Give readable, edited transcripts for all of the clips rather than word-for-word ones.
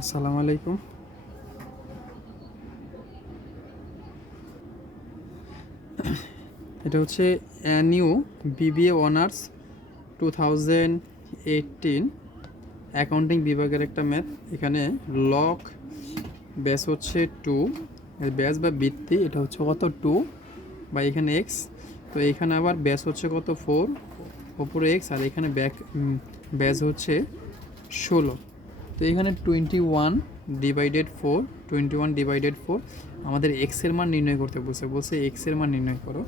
আসসালামু আলাইকুম। এটা হচ্ছে নিউ বিবিএ অনার্স 2018 অ্যাকাউন্টিং বিভাগের একটা ম্যাথ। এখানে লক ব্যাস হচ্ছে 2, ব্যাস বা বৃত্তি এটা হচ্ছে কত 2 বা এখানে এক্স। তো এখানে আবার ব্যাস হচ্ছে কত 4, ওপরে এক্স, আর এখানে ব্যাস হচ্ছে 16। তো এখানে 21/4 আমাদের এক্সের মান নির্ণয় করতে বলছে এক্সের মান নির্ণয় করো।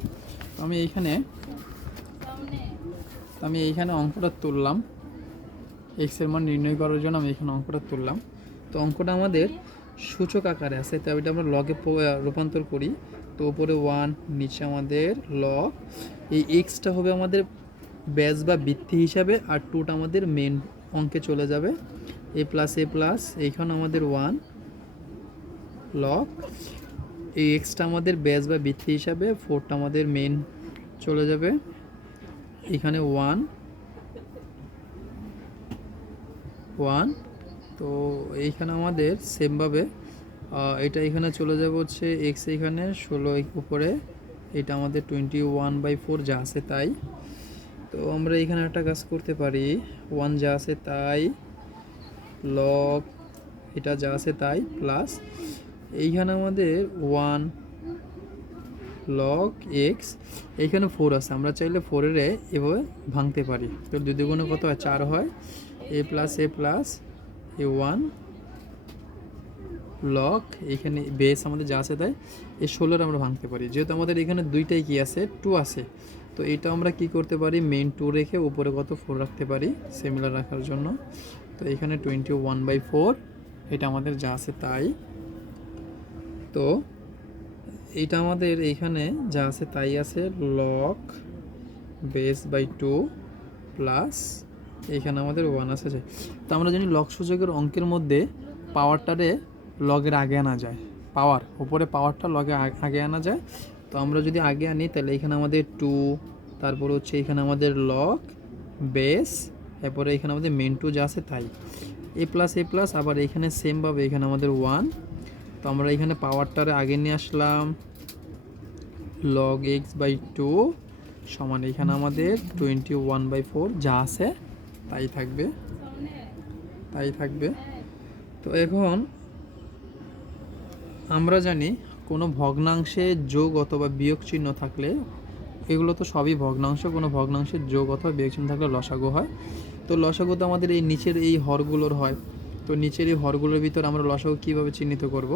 তো আমি এইখানে অঙ্কটা তুললাম, এক্সের মান নির্ণয় করার জন্য আমি এখানে অঙ্কটা তুললাম। তো অঙ্কটা আমাদের সূচক আকারে আছে, তাই এটা আমরা লগে রূপান্তর করি। তো উপরে 1, নিচে আমাদের লগ। এই এক্সটা হবে আমাদের ব্যাস বা বৃত্তি হিসাবে, আর 2টা আমাদের মেন অঙ্কে চলে যাবে। এ প্লাস এইখানে আমাদের 1 লগ, এই এক্সটা আমাদের ব্যাস বা বৃত্তি হিসাবে, 4টা আমাদের মেন চলে যাবে। এখানে 1 তো এইখানে আমাদের সেমভাবে এটা এখানে চলে যাবে হচ্ছে এক্স, এখানে 16 উপরে, এটা আমাদের 21/4 যা আছে তাই। তো আমরা এখানে একটা কাজ করতে পারি, 1 যা আছে তাই, লগ এটা যা আছে তাই, প্লাস এইখানে আমাদের 1 লগ এক্স, এইখানে 4 আছে, আমরা চাইলে 4-এর এভাবে ভাঙতে পারি। তো 2 দুগুণে কত হয় 4 হয়। এ প্লাস এ 1 লগ, এখানে বেস আমাদের যা আছে তাই, এই 16 আমরা ভাঙতে পারি। যেহেতু আমাদের এখানে দুইটাই কি আছে 2 আছে, তো এটা আমরা কি করতে পারি, মেইন 2 রেখে উপরে কত 4 রাখতে পারি সিমিলার রাখার জন্য। তো এখানে 21/4 এটা আমাদের যা আছে তাই। তো এইটা আমাদের এইখানে যা আছে তাই আছে, লগ বেস বাই 2 প্লাস এখানে আমাদের 1 আছে। তো আমরা জানি লগ সূচকের অঙ্কের মধ্যে পাওয়ারটারে লগের আগে আনা যায়, পাওয়ার উপরে পাওয়ারটা লগে আগে আনা যায়। তো আমরা যদি আগে আনি তাহলে এখানে আমাদের 2, তারপর হচ্ছে এখানে আমাদের লগ বেস, এরপরে এখানে আমাদের মেন 2 যা আছে তাই, এ প্লাস আবার এখানে সেমভাবে এখানে আমাদের 1। তো আমরা এখানে পাওয়ারটারে আগে নিয়ে আসলাম, লগ এক্স বাই 2 সমান এখানে আমাদের 21/4 যা আছে তাই থাকবে। তো এখন আমরা জানি কোনো ভগ্নাংশে যোগ অথবা বিয়োগ চিহ্ন থাকলে, এগুলো তো সবই ভগ্নাংশ, কোনো ভগ্নাংশের যোগ অথবা বিয়োগ চিহ্ন থাকলে লসাগু হয়। তো লসাগু তো আমাদের এই নিচের এই হরগুলোর হয়। তো নিচের এই হরগুলোর ভিতর আমরা লসাগু কীভাবে চিহ্নিত করব,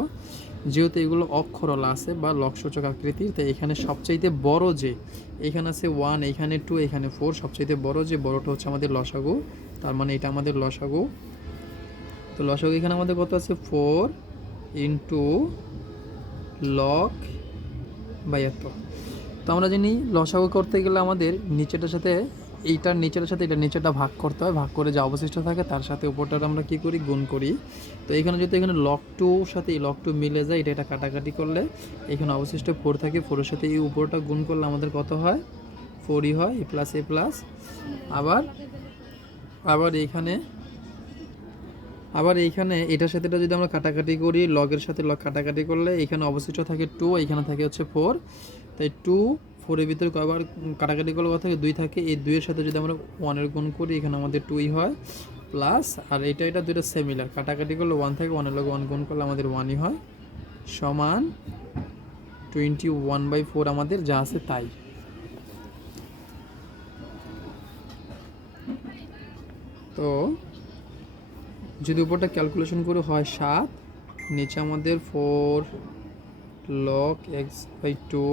যেহেতু এগুলো অক্ষরলা আছে বা লকসূচক আকৃতির, তাই এখানে সবচাইতে বড় যে এখানে আছে 1, এখানে 2, এখানে 4, সবচাইতে বড় যে বড়টা হচ্ছে আমাদের লসাগু, তার মানে এটা আমাদের লসাগু। তো লসাগু এখানে আমাদের কত আছে 4 ইন্টু লগ বাই এত। তো আমরা জানি লসাগু করতে গেলে আমাদের নিচেটার সাথে এইটার নিচেটার সাথে এটার নিচেটা ভাগ করতে হয়, ভাগ করে যা অবশিষ্ট থাকে তার সাথে উপরটার আমরা কি করি গুণ করি। তো এখানে যদি এখানে লগ 2 সাথে এই লগ 2 মিলে যায়, এটা কাটাকাটি করলে এখানে অবশিষ্ট 4 থাকে, 4-এর সাথে এই উপরটা গুণ করলে আমাদের কত হয় 4ই হয়। এ প্লাস আবার এইখানে এটার সাথে এটা যদি আমরা কাটাকাটি করি, লগের সাথে লগ কাটাকাটি করলে এখানে অবশিষ্ট থাকে 2, এখানে থাকে হচ্ছে 4। তাই 2 4-এর ভিতরে আবার কাটাকাটি করলে কত থাকে 2 থাকে, এই 2-এর সাথে যদি আমরা 1-এর গুণ করি এখানে আমাদের 2ই হয়, প্লাস আর এটা দুটো সিমিলার, কাটাকাটি করলে 1 থাকে, 1-এর লগে 1 গুণ করলে আমাদের 1ই হয়, সমান 21/4 আমাদের যা আছে তাই। তো যদি উপরটা ক্যালকুলেশন করে হয় 7, নিচে আমাদের 4 লগ এক্স বাই 2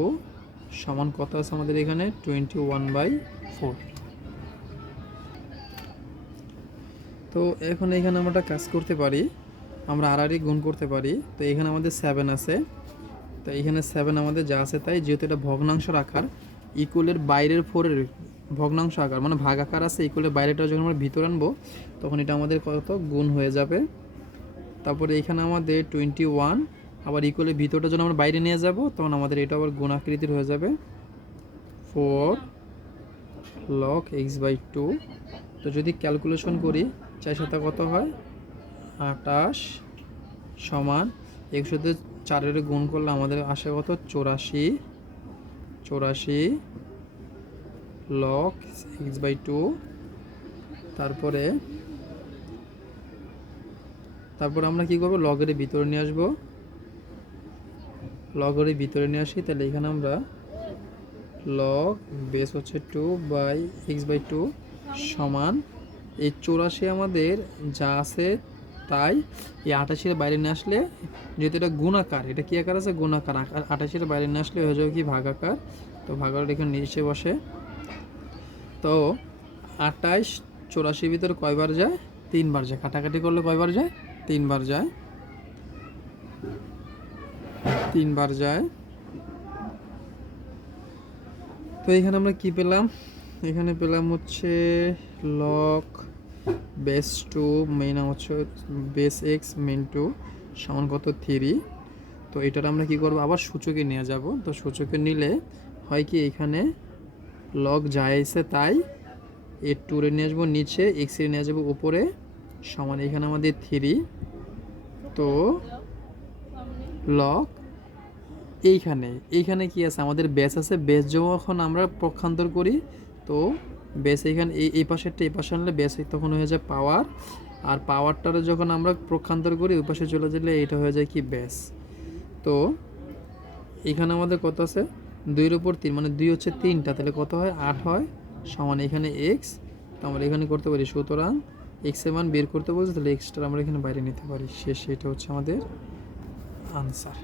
সমান কত আছে আমাদের এখানে 21/4। তো এখন এখানে আমরা একটা কাজ করতে পারি, আমরা আড়াআড়ি গুণ করতে পারি। তো এখানে আমাদের 7 আছে, তো এখানে 7 আমাদের যা আছে তাই, যেহেতু এটা ভগ্নাংশের আকার, ইকুয়ালের বাইরের 4-এর ভগ্নাংশ আকার মানে ভাগ আকার আছে, ইকুয়ালের বাইরেটা যখন আমরা ভিতর আনবো তখন এটা আমাদের কত গুণ হয়ে যাবে। তারপরে এখানে আমাদের 21, আবার ইকুয়ালের ভিতরটা যখন আমরা বাইরে নিয়ে যাব তখন আমাদের এটা আবার গুণ আকৃতির হয়ে যাবে 4 লগ এক্স বাই 2। তো যদি ক্যালকুলেশন করি 4 সাথে কত হয় 28 সমান এক্স সাথে 4 গুণ করলে আমাদের আসে কত 84 লগ x/2। তারপরে আমরা কি করব, লগের ভিতরে নিয়ে আসবো, লগের ভিতরে নিয়ে আসি। তাহলে এখানে আমরা লগ বেস হচ্ছে 2/x/2 সমান এই 84 আমাদের যা আছে তাই এই 88-এর বাইরে নিয়ে আসলে, যেহেতু এটা গুণাকার, এটা কি আকার আছে গুণাকার, 88-এর বাইরে নিয়ে আসলে হয়ে যাবে কি ভাগাকার। তো ভাগাকার এখানে নিচে বসে। তো 28 84 ভিতরে কয়বার যায়, 3 বার যায়। কাটাকাটি করলে কয়বার যায়, 3 বার যায়, 3 বার যায়। তো এখানে আমরা কি পেলাম, এখানে পেলাম হচ্ছে লগ বেস 2 মেইন হচ্ছে বেস এক্স মেইন 2 সমান কত 3। তো এটার আমরা কি করব, আবার সূচকে নিয়ে যাব। তো সূচকে নিলে হয় কি, এখানে লগ যা এসে তাই এ 2 রে নিয়ে আসবো নিচে, এক্স এ নিয়ে যাবো উপরে, সমান এখানে আমাদের 3। তো লগ এইখানে কি আছে, আমাদের বেস আছে, বেস যখন আমরা পক্ষান্তর করি তো বেস এখানে এই পাশেরটা এই পাশে আনলে বেস তখন হয়ে যায় পাওয়ার, আর পাওয়ারটারে যখন আমরা পক্ষান্তর করি ওই পাশে চলে গেলে এটা হয়ে যায় কি বেস। তো এখানে আমাদের কত আছে 2-এর উপর 3, মানে 2 হচ্ছে 3টা, তাহলে কত হয় 8 হয়, সমান এখানে এক্স। তো আমরা এখানে করতে পারি, সুতরাং এক্স এর মান বের করতে বলছি, তাহলে এক্সটা আমরা এখানে বাইরে নিতে পারি। শেষ, এটা হচ্ছে আমাদের আনসার।